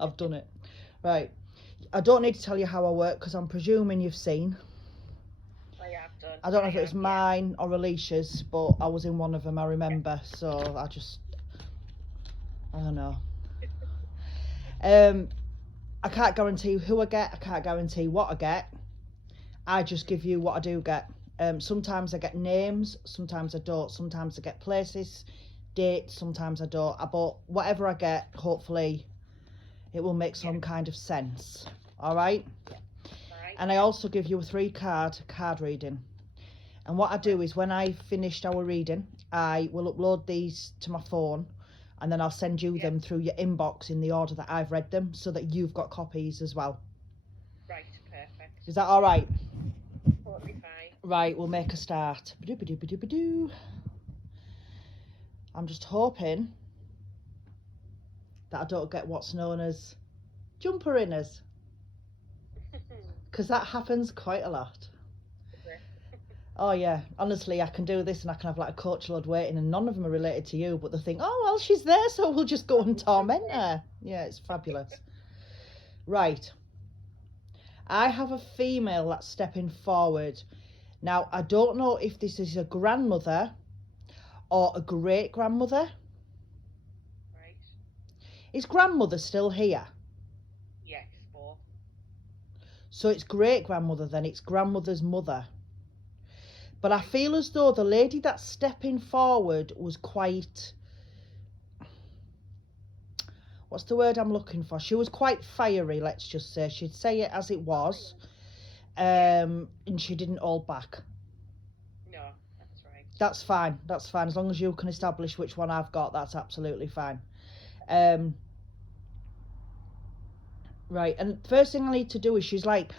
I've done it. Right. I don't need to tell you how I work because I'm presuming you've seen. I have done. I don't know if it was yeah. mine or Alicia's, but I was in one of them, I remember. So I don't know. I can't guarantee who I get. I can't guarantee what I get. I just give you what I do get. Sometimes I get names, sometimes I don't. Sometimes I get places, dates, sometimes I don't. But whatever I get, hopefully it will make some kind of sense. All right? Right. And I also give you a 3-card reading. And what I do is when I've finished our reading, I will upload these to my phone and then I'll send you them through your inbox in the order that I've read them so that you've got copies as well. Right, perfect. Is that all right? Totally fine. Right, we'll make a start. I'm just hoping that I don't get what's known as jumper inners, because that happens quite a lot. Oh yeah, honestly, I can do this and I can have like a coach load waiting and none of them are related to you, but they think, oh well, she's there, so we'll just go and torment her. Yeah, it's fabulous. Right, I have a female that's stepping forward. Now, I don't know if this is a grandmother or a great grandmother. Right. Is grandmother still here? Yes, both. So it's great grandmother then, it's grandmother's mother. But I feel as though the lady that's stepping forward was quite... What's the word I'm looking for? She was quite fiery, let's just say. She'd say it as it was. And she didn't hold back. No, that's right. That's fine. That's fine. As long as you can establish which one I've got, that's absolutely fine. Right, and first thing I need to do is she's like...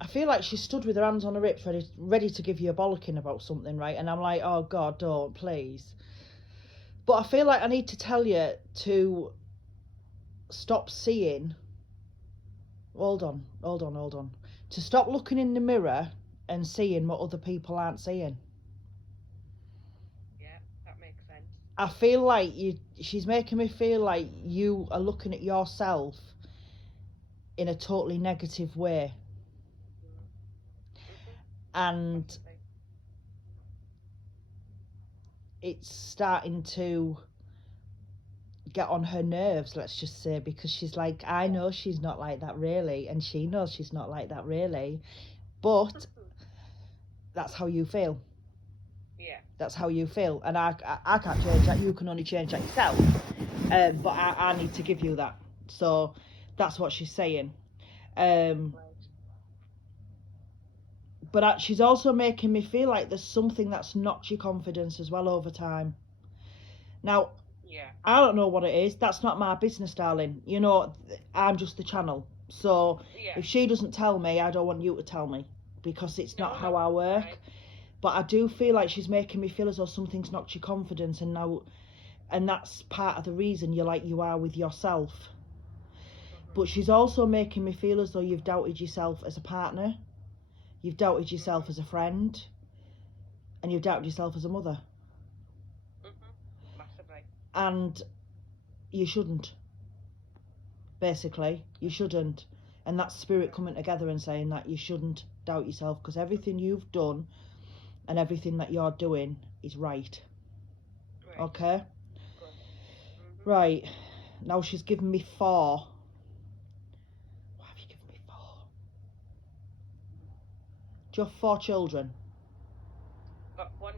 I feel like she stood with her hands on her hips, ready to give you a bollocking about something, right? And I'm like, oh God, don't, please. But I feel like I need to tell you to stop seeing. Hold on. To stop looking in the mirror and seeing what other people aren't seeing. Yeah, that makes sense. I feel like she's making me feel like you are looking at yourself in a totally negative way. And it's starting to get on her nerves, let's just say, because she's like, I know she's not like that really, and she knows she's not like that really, but that's how you feel. Yeah. That's how you feel, and I can't change that. You can only change that yourself. But I need to give you that. So that's what she's saying. But she's also making me feel like there's something that's knocked your confidence as well over time. Now, I don't know what it is. That's not my business, darling. You know, I'm just the channel. So if she doesn't tell me, I don't want you to tell me, because it's not how I work. Right. But I do feel like she's making me feel as though something's knocked your confidence, and that's part of the reason you're like you are with yourself. But she's also making me feel as though you've doubted yourself as a partner, you've doubted yourself as a friend, and you've doubted yourself as a mother. Massively. And you shouldn't. Basically, you shouldn't. And that's spirit coming together and saying that you shouldn't doubt yourself, because everything you've done and everything that you're doing is right. Okay? Right. Now she's given me 4. What have you given me 4? Do you have 4 children? Got one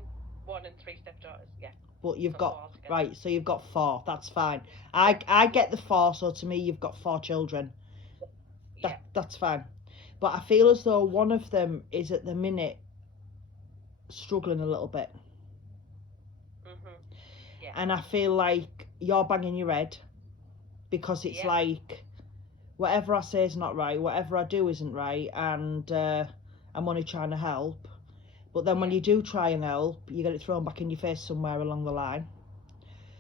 and 3 stepdaughters, yeah. But you've got, right, so you've got 4. That's fine. I get the 4, so to me you've got 4 children. That's fine. But I feel as though one of them is at the minute struggling a little bit. Yeah. And I feel like you're banging your head, because it's like, whatever I say is not right, whatever I do isn't right, and I'm only trying to help. But then when you do try and help, you get it thrown back in your face somewhere along the line.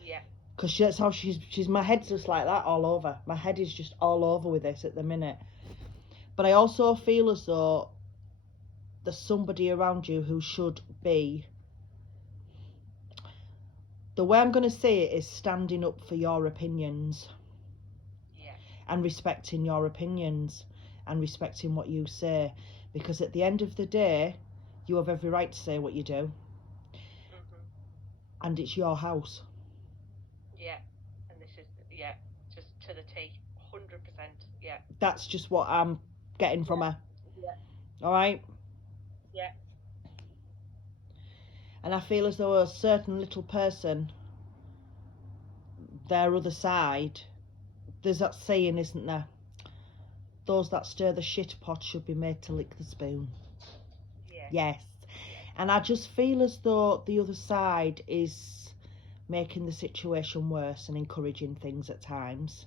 Yeah. Because that's how she's, my head's just like that all over. My head is just all over with this at the minute. But I also feel as though there's somebody around you who should be, the way I'm going to say it is standing up for your opinions. Yeah. and respecting your opinions and respecting what you say, because at the end of the day you have every right to say what you do, and it's your house. Yeah, and this is, yeah, just to the T, 100%, yeah. That's just what I'm getting from her. Yeah. All right? Yeah. And I feel as though a certain little person, their other side, there's that saying, isn't there? Those that stir the shit pot should be made to lick the spoon. Yeah. Yes. And I just feel as though the other side is making the situation worse and encouraging things at times.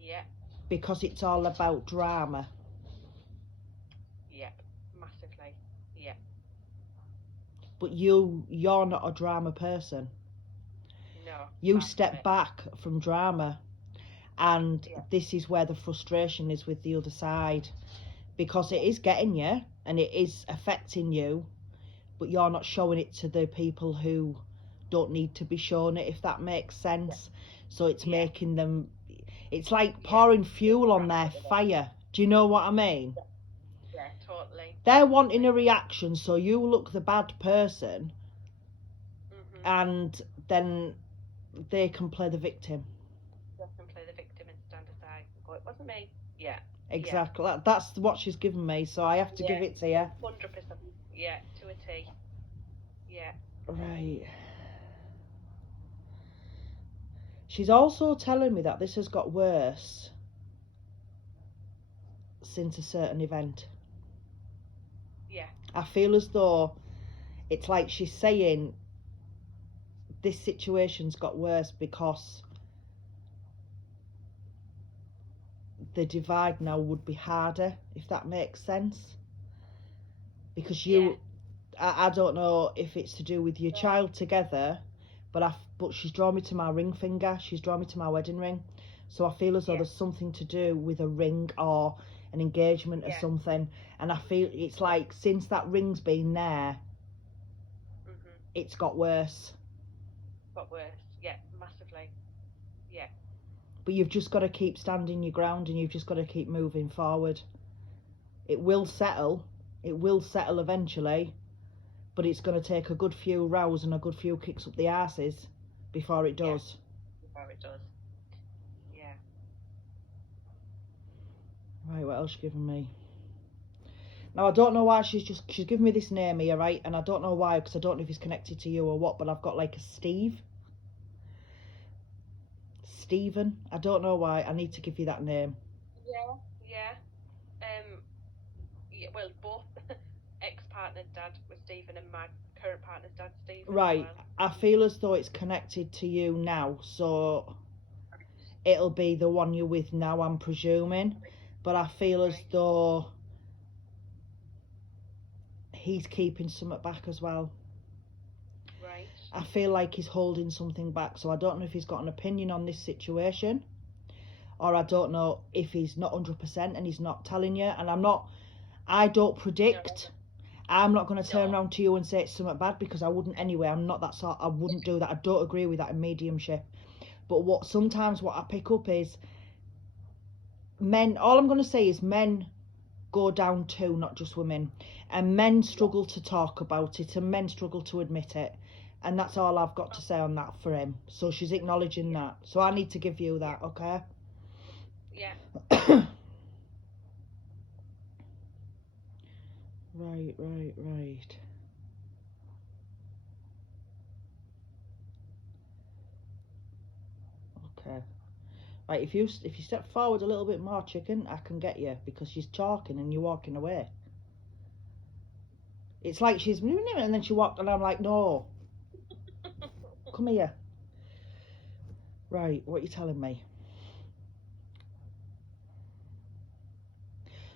Yeah. Because it's all about drama. Yeah, massively. Yeah. But you're not a drama person. No. You step back from drama, and yeah. this is where the frustration is with the other side, because it is getting you and it is affecting you, but you're not showing it to the people who don't need to be shown it, if that makes sense. So it's making them, it's like pouring fuel on their fire. Do you know what I mean? Yeah, totally. They're wanting a reaction, so you look the bad person, and then they can play the victim. They can play the victim and stand aside and go, it wasn't me. Yeah. Exactly. Yeah. That's what she's given me, so I have to give it to you. 100%. Yeah, to a T. Yeah. Right. She's also telling me that this has got worse since a certain event. Yeah. I feel as though it's like she's saying this situation's got worse because the divide now would be harder, if that makes sense. Because I don't know if it's to do with your child together, but she's drawn me to my ring finger. She's drawn me to my wedding ring. So I feel as though there's something to do with a ring or an engagement or something. And I feel it's like since that ring's been there, it's got worse. Got worse, yeah, massively. Yeah. But you've just got to keep standing your ground, and you've just got to keep moving forward. It will settle. It will settle eventually. But it's going to take a good few rows and a good few kicks up the arses before it does. Yeah, before it does. Yeah. Right, what else she given me? Now, I don't know why she's given me this name here, right? And I don't know why, because I don't know if he's connected to you or what, but I've got like a Stephen. I don't know why. I need to give you that name. Yeah. Well, both ex-partner's dad was Stephen and my current partner's dad, Stephen. Right. I feel as though it's connected to you now, so it'll be the one you're with now, I'm presuming. But I feel as though he's keeping something back as well. Right. I feel like he's holding something back, so I don't know if he's got an opinion on this situation, or I don't know if he's not 100% and he's not telling you. And I don't predict. No. I'm not going to turn around to you and say it's something bad, because I wouldn't anyway. I'm not that sort. I wouldn't do that. I don't agree with that in mediumship. But sometimes what I pick up is men. All I'm going to say is men go down too, not just women. And men struggle to talk about it, and men struggle to admit it. And that's all I've got to say on that for him. So she's acknowledging that. So I need to give you that, okay? Yeah. Right. Okay. Right, if you step forward a little bit more, chicken, I can get you, because she's talking and you're walking away. It's like she's and then she walked, and I'm like, no. Come here. Right, what are you telling me?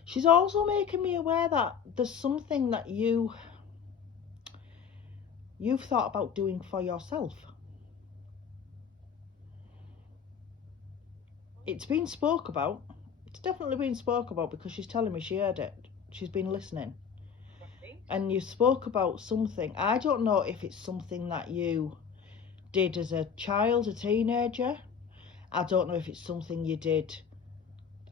She's also making me aware that there's something that you've thought about doing for yourself. It's been spoke about. It's definitely been spoke about, because she's telling me she heard it. She's been listening. Right. And you spoke about something. I don't know if it's something that you did as a child, a teenager. I don't know if it's something you did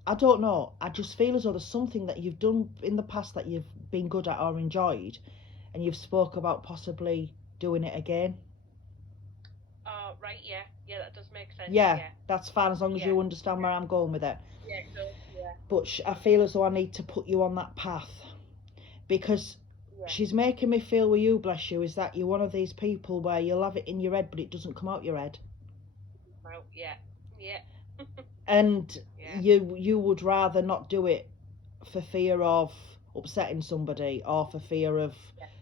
I don't know. I just feel as though there's something that you've done in the past that you've been good at or enjoyed, and you've spoke about possibly doing it again. Oh, right, yeah. Yeah, that does make sense. Yeah, Yeah. that's fine as long as you understand where I'm going with it. Yeah, it does, yeah. But I feel as though I need to put you on that path because she's making me feel with you, bless you, is that you're one of these people where you'll have it in your head but it doesn't come out your head. Well, yeah. And you would rather not do it for fear of upsetting somebody or for fear of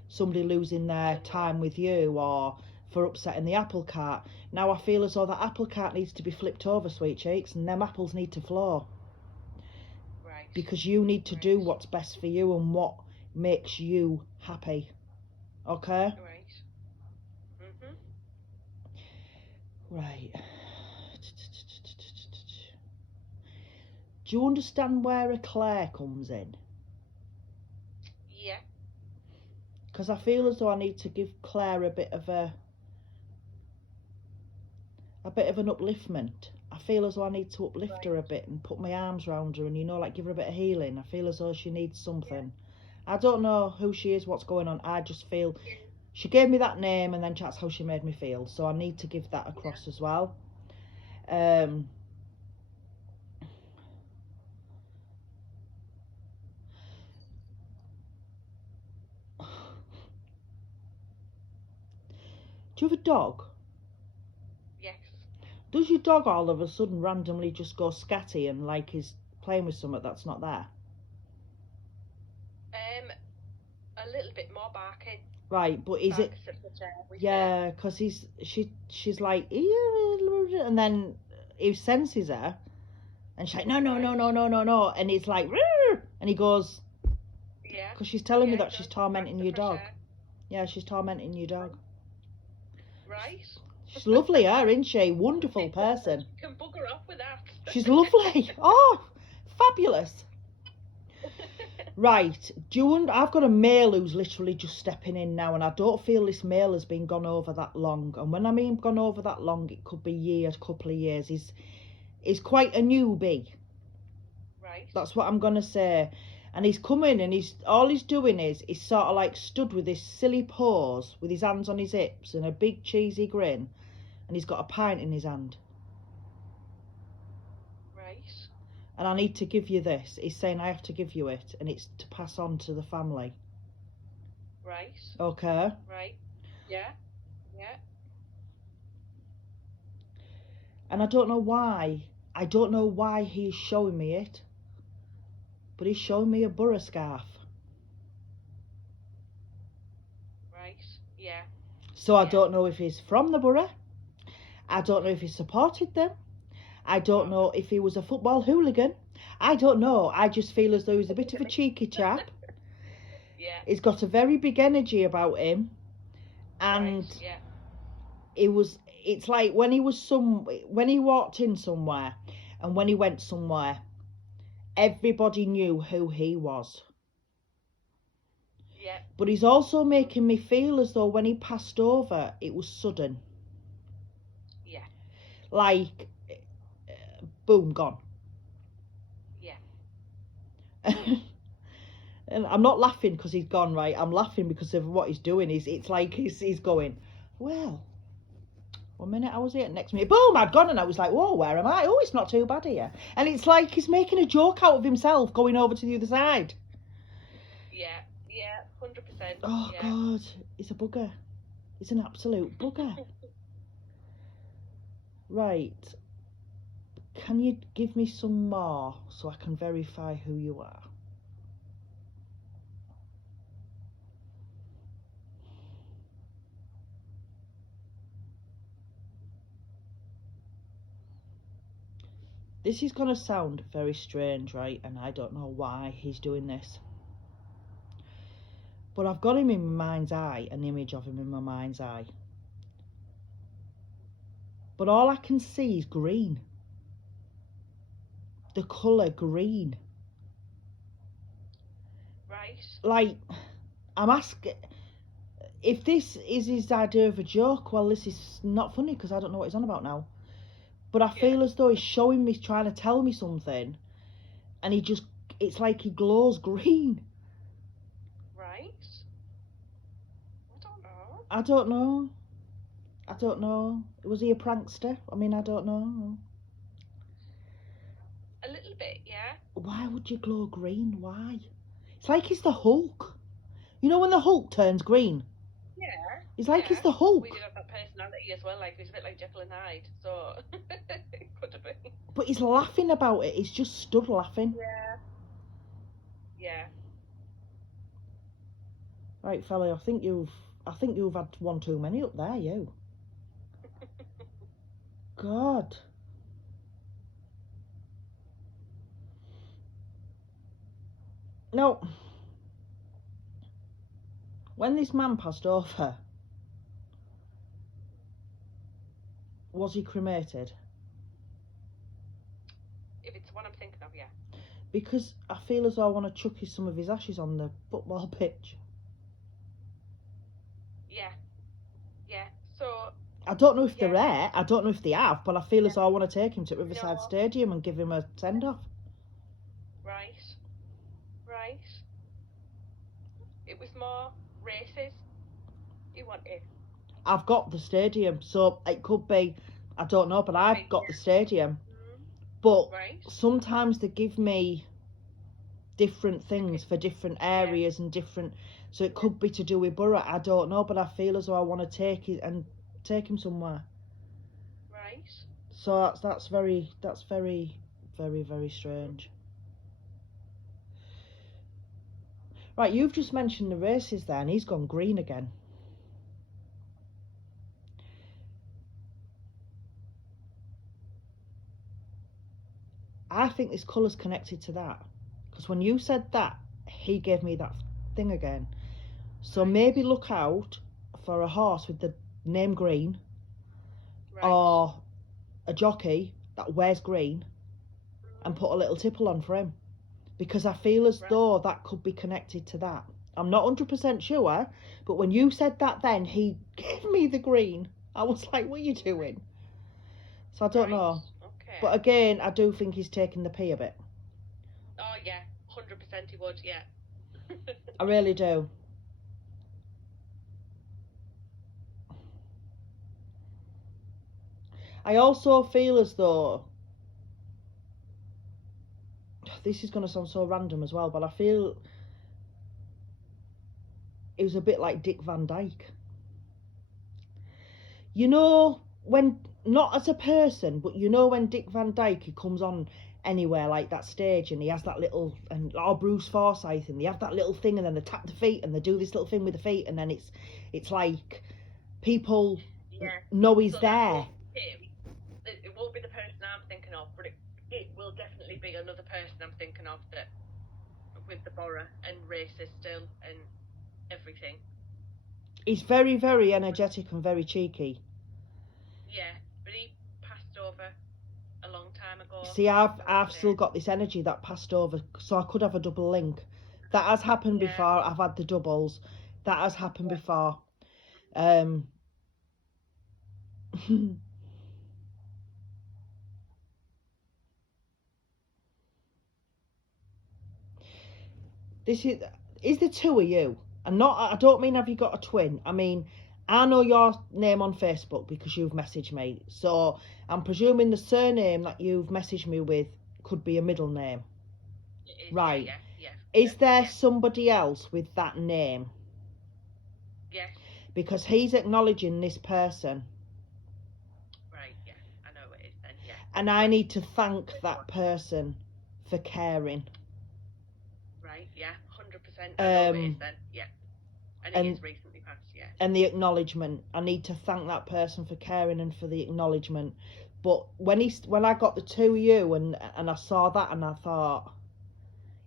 somebody losing their time with you or for upsetting the apple cart. Now I feel as though that apple cart needs to be flipped over, sweet cheeks, and them apples need to flow. Right. Because you need to do what's best for you and what makes you happy. Okay? Right. Right. Do you understand where a Claire comes in? Yeah. Because I feel as though I need to give Claire a bit of an upliftment. I feel as though I need to uplift her a bit and put my arms around her and, you know, like give her a bit of healing. I feel as though she needs something. I don't know who she is, what's going on. I just feel she gave me that name and then that's how she made me feel. So I need to give that across as well. Do you have a dog? Yes. Does your dog all of a sudden randomly just go scatty and like he's playing with something that's not there? A little bit more barking. Right, but is it? Yeah, because she's like, and then he senses her, and she's like, no, and he's like, and he goes, yeah, because she's telling me that she's tormenting your dog. Yeah, she's tormenting your dog. Right. She's lovely, her, isn't she? Wonderful person. You can bugger off with that. She's lovely. Oh, fabulous. Right, I've got a male who's literally just stepping in now, and I don't feel this male has been gone over that long. And when I mean gone over that long, it could be years, couple of years. He's quite a newbie. Right. That's what I'm gonna say. And he's come in, and all he's doing is he's sort of like stood with this silly pose, with his hands on his hips and a big cheesy grin, and he's got a pint in his hand. And I need to give you this. He's saying I have to give you it, and it's to pass on to the family. Right. Okay. Right. Yeah. Yeah. And I don't know why. I don't know why he's showing me it, but he's showing me a Borough scarf. Right. Yeah. So I don't know if he's from the Borough. I don't know if he supported them. I don't know if he was a football hooligan. I don't know. I just feel as though he's a bit of a cheeky chap. Yeah. He's got a very big energy about him. And it's like when he walked in somewhere and when he went somewhere, everybody knew who he was. Yeah. But he's also making me feel as though when he passed over, it was sudden. Yeah. Like, boom, gone. Yeah. And I'm not laughing because he's gone, right? I'm laughing because of what he's doing. It's like he's going, well, 1 minute I was here, next minute, boom, I'd gone, and I was like, whoa, where am I? Oh, it's not too bad here. And it's like he's making a joke out of himself going over to the other side. Yeah, 100%. Oh, yeah. God, he's a bugger. He's an absolute bugger. Right. Can you give me some more so I can verify who you are? This is going to sound very strange, right? And I don't know why he's doing this. But I've got him in my mind's eye, an image of him in my mind's eye. But all I can see is green. The colour green. Right. Like, I'm asking, if this is his idea of a joke, well, this is not funny because I don't know what he's on about now. But I feel as though he's showing me, trying to tell me something. and it's like he glows green. Right. I don't know. I don't know. Was he a prankster? I mean, I don't know. A little bit, yeah. Why would you glow green? Why? It's like he's the Hulk. You know when the Hulk turns green? Yeah. It's like he's the Hulk. We did have that personality as well, like, he's a bit like Jekyll and Hyde, so it could have been. But he's laughing about it. He's just stood laughing. Yeah. Yeah. Right, fella, I think you've had one too many up there, you. God. Now, when this man passed over, was he cremated? If it's the one I'm thinking of, yeah. Because I feel as though I want to chuck some of his ashes on the football pitch. Yeah. Yeah. So I don't know if they're there. I don't know if they have, but I feel as though I want to take him to Riverside Stadium and give him a send-off. Right. Right. It was more races you wanted. I've got the stadium, so it could be, I don't know, but I've got the stadium. But sometimes they give me different things for different areas and different, so it could be to do with Borough, I don't know, but I feel as though I want to take him somewhere. Right. So that's very, very, very strange. Right, you've just mentioned the races there, and he's gone green again. I think this colour's connected to that. Because when you said that, he gave me that thing again. So maybe look out for a horse with the name green. Right. Or a jockey that wears green and put a little tipple on for him. Because I feel as though that could be connected to that. I'm not 100% sure, but when you said that then, he gave me the green. I was like, what are you doing? So I don't know. Okay. But again, I do think he's taking the pee a bit. Oh, yeah. 100% he would, yeah. I really do. I also feel as though, this is going to sound so random as well, but I feel it was a bit like Dick Van Dyke. You know, when, not as a person, but you know when Dick Van Dyke, he comes on anywhere like that stage and he has that little, or Bruce Forsyth, and they have that little thing and then they tap the feet and they do this little thing with the feet, and then it's like people know he's there. It won't be the person I'm thinking of, but it will definitely be another person I'm thinking of, that with the Borough and races still and everything. He's very, very energetic and very cheeky. Yeah, but he passed over a long time ago. See, I've still got this energy that passed over, so I could have a double link. That has happened before. I've had the doubles. That has happened before. This is the two of you, and not, I don't mean have you got a twin, I mean I know your name on Facebook because you've messaged me, so I'm presuming the surname that you've messaged me with could be a middle name. It is, right? Yeah. Is there somebody else with that name? Yes. Because he's acknowledging this person. Right, yeah, I know it is then, yeah. And I need to thank that person for caring. Right, yeah, 100%. I know it is then, yeah. And it is recently passed, yeah. And the acknowledgement. I need to thank that person for caring and for the acknowledgement. But when I got the two of you and I saw that, and I thought,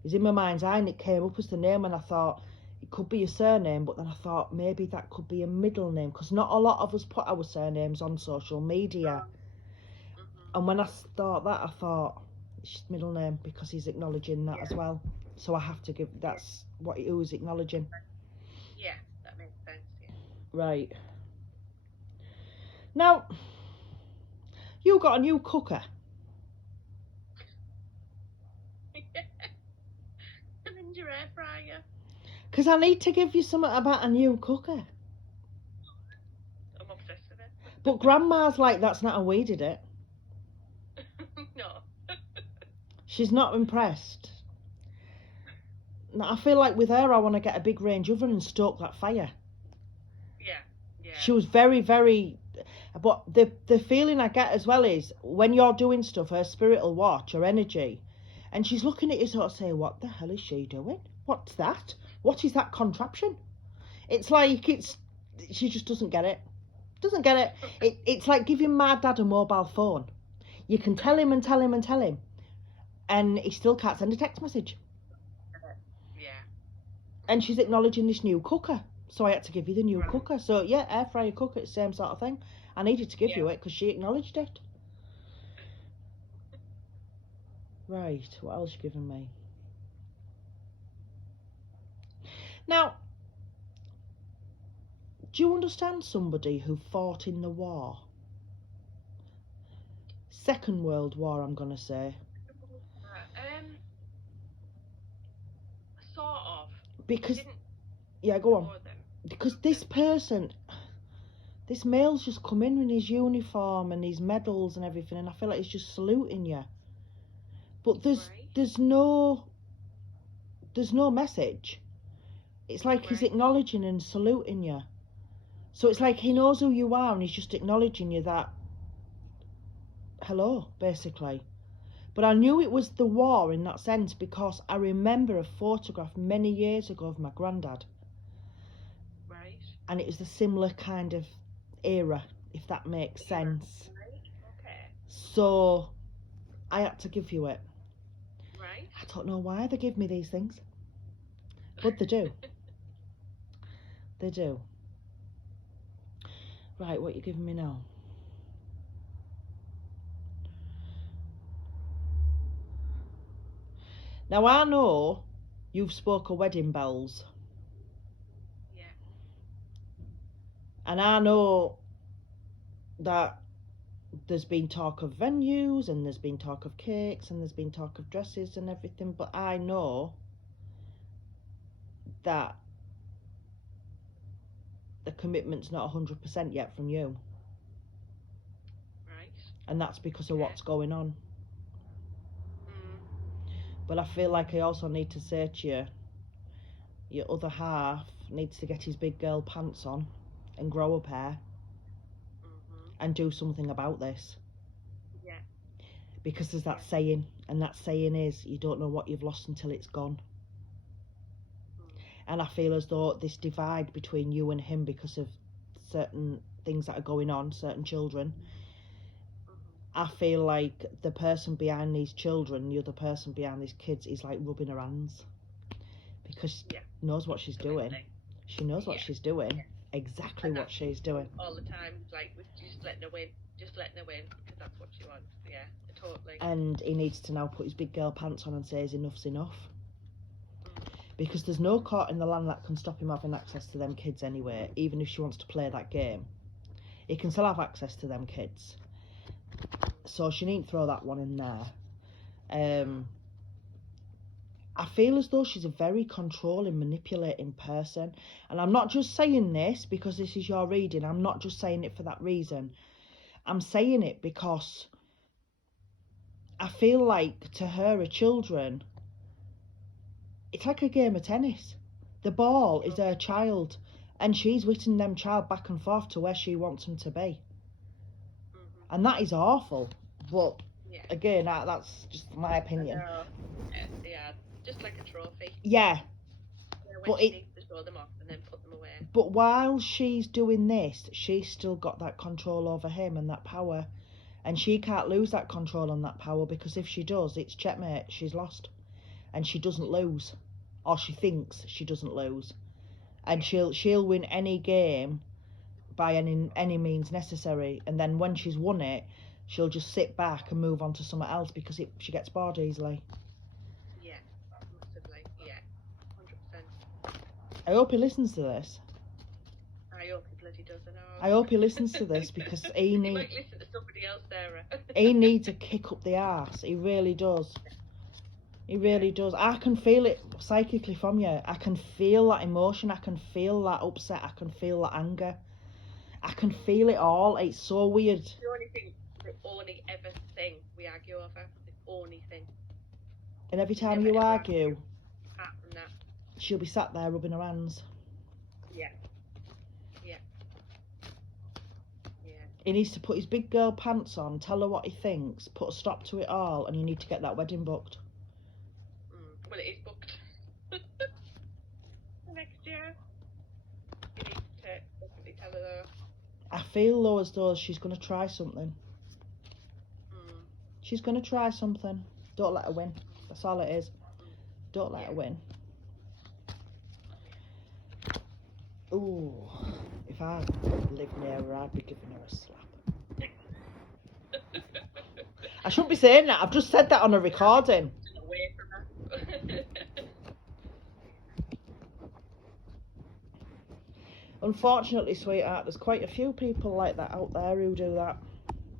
it's in my mind's eye, and it came up as the name, and I thought it could be a surname, but then I thought maybe that could be a middle name, because not a lot of us put our surnames on social media. And when I thought that, I thought it's just middle name, because he's acknowledging that as well. So I have to give, that's what he was acknowledging. Yeah, that makes sense, yeah. Right. Now, you got a new cooker. your air fryer? Because I need to give you something about a new cooker. I'm obsessed with it. But Grandma's like, that's not how we did it. No. She's not impressed. I feel like with her, I want to get a big range oven and stoke that fire. Yeah, yeah. She was very, very... But the feeling I get as well is, when you're doing stuff, her spirit will watch, her energy, and she's looking at you sort of say, what the hell is she doing? What's that? What is that contraption? It's like, she just doesn't get it. Doesn't get it. It's like giving my dad a mobile phone. You can tell him and tell him and tell him, and he still can't send a text message. Yeah. And she's acknowledging this new cooker, so I had to give you the new cooker. So yeah, air fryer cooker, it's the same sort of thing. I needed to give you it because she acknowledged it. Right, what else you giving me? Now, do you understand somebody who fought in the war? Second World War, I'm going to say. Sort of. Because, yeah, go on. Because this person, this male's just come in his uniform and his medals and everything, and I feel like he's just saluting you. But there's no message. It's like he's acknowledging and saluting you. So it's like he knows who you are and he's just acknowledging you that, hello, basically. But I knew it was the war in that sense because I remember a photograph many years ago of my granddad. Right. And it was a similar kind of era, if that makes sense. Right. Okay. So I had to give you it. Right. I don't know why they give me these things, but they do. They do. Right, what are you giving me now? Now I know you've spoke of wedding bells. Yeah. And I know that there's been talk of venues and there's been talk of cakes and there's been talk of dresses and everything, but I know that the commitment's not 100% yet from you. Right. And that's because of what's going on. Mm. But I feel like I also need to say to you, your other half needs to get his big girl pants on and grow a pair and do something about this. Yeah. Because there's that saying, and that saying is, you don't know what you've lost until it's gone. And I feel as though this divide between you and him because of certain things that are going on, certain children, I feel like the person behind these children, the other person behind these kids, is like rubbing her hands. Because she knows what she's doing. She knows what she's doing. Exactly what she's doing. All the time, like, we're just letting her win. Just letting her win, because that's what she wants. Yeah, totally. And he needs to now put his big girl pants on and say enough's enough. Because there's no court in the land that can stop him having access to them kids anyway, even if she wants to play that game. He can still have access to them kids. So she needn't throw that one in there. I feel as though she's a very controlling, manipulating person. And I'm not just saying this because this is your reading. I'm not just saying it for that reason. I'm saying it because I feel like to her children, it's like a game of tennis. The ball is her child, and she's whipping them child back and forth to where she wants them to be. And that is awful. But again, that's just my opinion. Yeah, just like a trophy. Yeah. But she needs to throw them off and then put them away. But while she's doing this, she's still got that control over him and that power. And she can't lose that control and that power, because if she does, it's checkmate. She's lost. And she doesn't lose, or she thinks she doesn't lose, and she'll win any game by any means necessary. And then when she's won it, she'll just sit back and move on to something else because she gets bored easily. Yeah, massively. Yeah, 100%. I hope he listens to this. I hope he bloody does. I hope he listens to this because he might listen to somebody else, Sarah. He needs a kick up the arse. He really does. He really does. I can feel it psychically from you. I can feel that emotion. I can feel that upset. I can feel that anger. I can feel it all. It's so weird. The only ever thing we argue over. The only thing. And every time you argue, apart from that, she'll be sat there rubbing her hands. Yeah. Yeah. Yeah. He needs to put his big girl pants on, tell her what he thinks, put a stop to it all, and you need to get that wedding booked. Well, it is booked. Next year. You need to definitely tell her though. I feel though as though she's going to try something. She's going to try something. Don't let her win. That's all it is. Don't let her win. Ooh, if I lived near her, I'd be giving her a slap. I shouldn't be saying that. I've just said that on a recording. Away from her. Unfortunately, sweetheart, there's quite a few people like that out there who do that.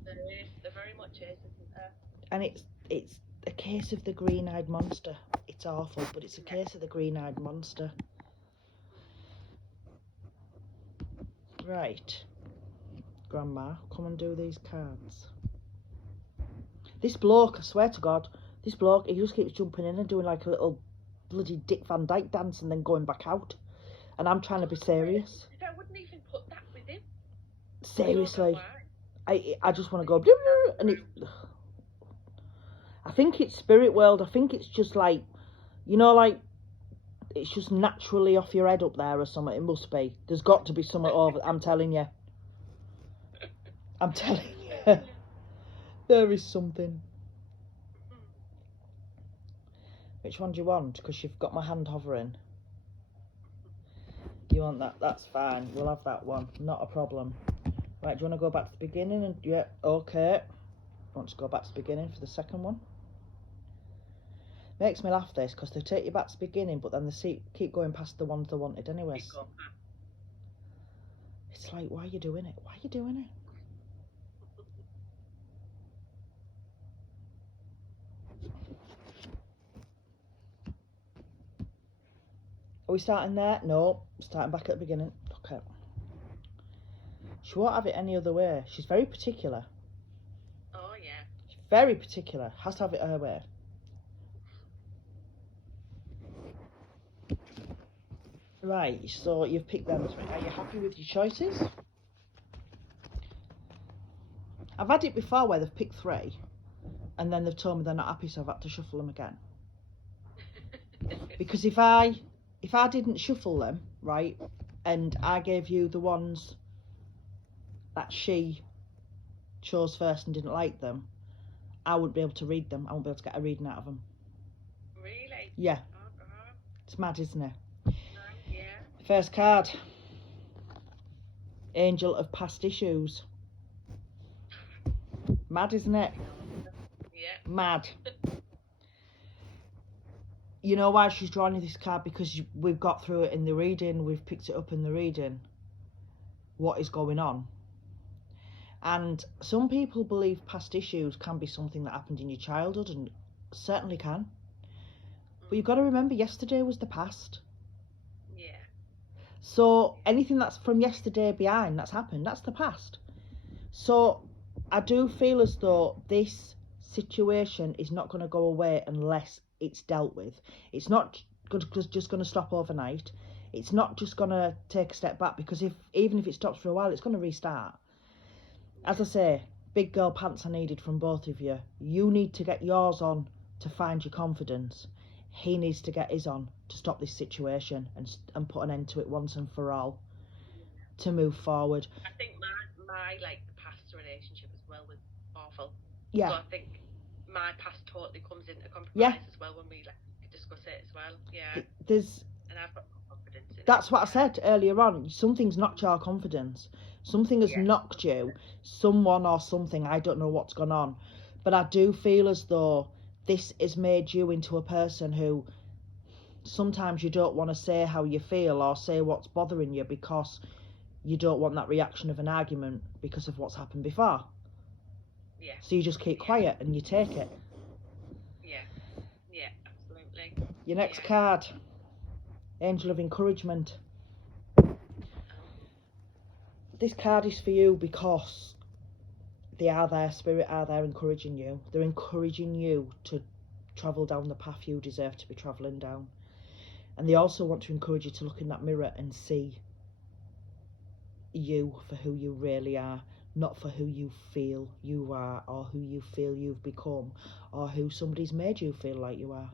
There very much is, isn't there? And it's a case of the green-eyed monster. It's awful, but it's a case of the green-eyed monster. Right. Grandma, come and do these cards. This bloke, I swear to God, this bloke, he just keeps jumping in and doing like a little bloody Dick Van Dyke dance and then going back out. And I'm trying to be serious. I wouldn't even put that with him. Seriously. I just want to go, and it... I think it's spirit world. I think it's just like, you know, like, it's just naturally off your head up there or something. It must be. There's got to be something over. I'm telling you. I'm telling you. There is something. Which one do you want? Because you've got my hand hovering. You want that? That's fine. We'll have that one. Not a problem. Right, do you want to go back to the beginning? And yeah, okay. Want to go back to the beginning for the second one? Makes me laugh this, because they take you back to the beginning, but then they keep going past the ones they wanted anyway. It's like, why are you doing it? Why are you doing it? Are we starting there? No, starting back at the beginning. Okay. She won't have it any other way. She's very particular. Oh, yeah. She's very particular. Has to have it her way. Right, so you've picked them. Are you happy with your choices? I've had it before where they've picked 3 and then they've told me they're not happy, so I've had to shuffle them again. Because if I didn't shuffle them, right, and I gave you the ones that she chose first and didn't like them, I wouldn't be able to read them. I wouldn't be able to get a reading out of them. Really? Yeah. Uh-huh. It's mad, isn't it? Yeah. First card. Angel of Past Issues. Mad, isn't it? Yeah. Mad. You know why she's drawing you this card? Because we've got through it in the reading. We've picked it up in the reading. What is going on? And some people believe past issues can be something that happened in your childhood, and certainly can. But you've got to remember, yesterday was the past. Yeah. So anything that's from yesterday behind that's happened, that's the past. So I do feel as though this situation is not going to go away unless it's dealt with. It's not just going to stop overnight. It's not just going to take a step back, because even if it stops for a while, it's going to restart. As I say, big girl pants are needed from both of you. You need to get yours on to find your confidence. He needs to get his on to stop this situation and put an end to it once and for all, to move forward. I think my like past relationship as well was awful. Yeah. So I think my past totally comes into compromise as well when we discuss it as well. Yeah. And I've got confidence in that's what I said earlier on. Something's knocked your confidence. Something has knocked you. Someone or something. I don't know what's gone on. But I do feel as though this has made you into a person who sometimes you don't want to say how you feel or say what's bothering you, because you don't want that reaction of an argument because of what's happened before. Yeah. So you just keep quiet and you take it. Yeah. Yeah, Your next card, Angel of Encouragement. This card is for you because they are there, Spirit are there encouraging you. They're encouraging you to travel down the path you deserve to be travelling down. And they also want to encourage you to look in that mirror and see you for who you really are, not for who you feel you are, or who you feel you've become, or who somebody's made you feel like you are.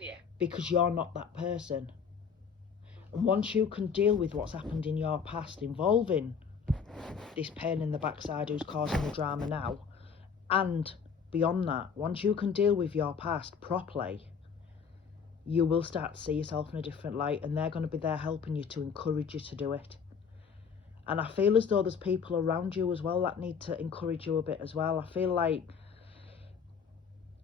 Yeah. Because you're not that person. And once you can deal with what's happened in your past involving this pain in the backside who's causing the drama now, and beyond that, once you can deal with your past properly, you will start to see yourself in a different light, and they're going to be there helping you to encourage you to do it. And I feel as though there's people around you as well that need to encourage you a bit as well. I feel like,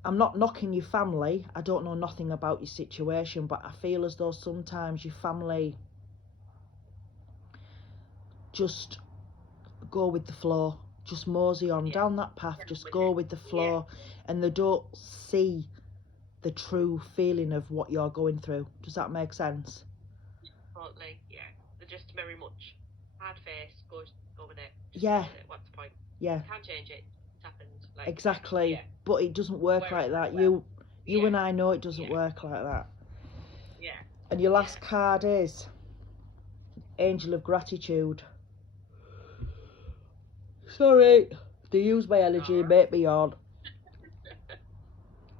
I'm not knocking your family, I don't know nothing about your situation, but I feel as though sometimes your family just go with the flow, just mosey on down that path, just go with the flow, and they don't see the true feeling of what you're going through. Does that make sense? Totally, yeah. They're just very much hard face, go with it. What's the point? Yeah. Can't change it. It's happened. Like, exactly. Yeah. But it doesn't work like that. You and I know it doesn't work like that. Yeah. And your last card is Angel of Gratitude. Sorry, they use my energy and make me yawn.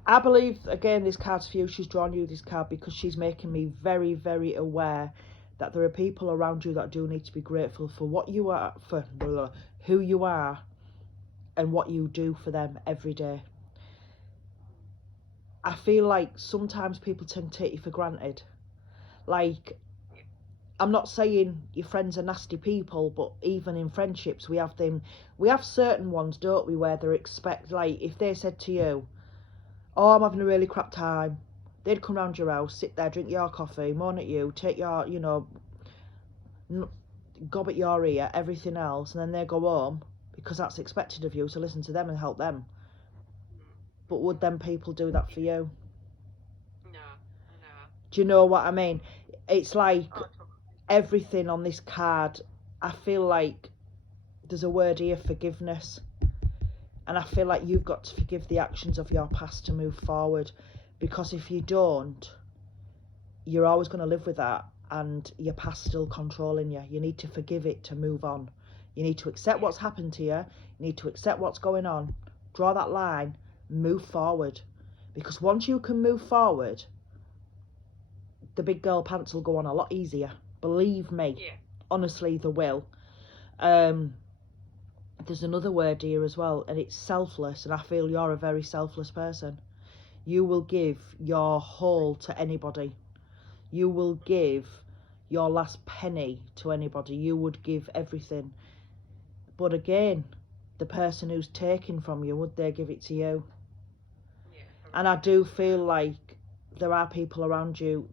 I believe, again, this card's for you. She's drawn you this card because she's making me very, very aware that there are people around you that do need to be grateful for what you are, for who you are, and what you do for them every day. I feel like sometimes people tend to take you for granted. Like, I'm not saying your friends are nasty people, but even in friendships, we have certain ones, don't we, where they expect, like, if they said to you, oh, I'm having a really crap time, they'd come round your house, sit there, drink your coffee, moan at you, take your, gob at your ear, everything else, and then they go home, because that's expected of you, so listen to them and help them. But would them people do that for you? No. Do you know what I mean? It's like everything on this card, I feel like there's a word here, forgiveness. And I feel like you've got to forgive the actions of your past to move forward. Because if you don't, you're always going to live with that, and your past still controlling you. You need to forgive it to move on. You need to accept what's happened to you. You need to accept what's going on. Draw that line, move forward. Because once you can move forward, the big girl pants will go on a lot easier. Believe me. Yeah. Honestly, they will. There's another word here as well, and it's selfless, and I feel you're a very selfless person. You will give your whole to anybody. You will give your last penny to anybody. You would give everything. But again, the person who's taking from you, would they give it to you? Yeah. And I do feel like there are people around you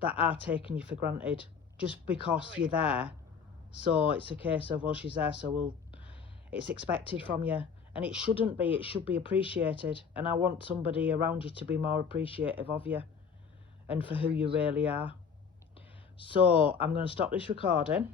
that are taking you for granted just because you're there. So it's a case of, well, she's there, so it's expected from you. And it shouldn't be. It should be appreciated. And I want somebody around you to be more appreciative of you and for who you really are. So I'm going to stop this recording.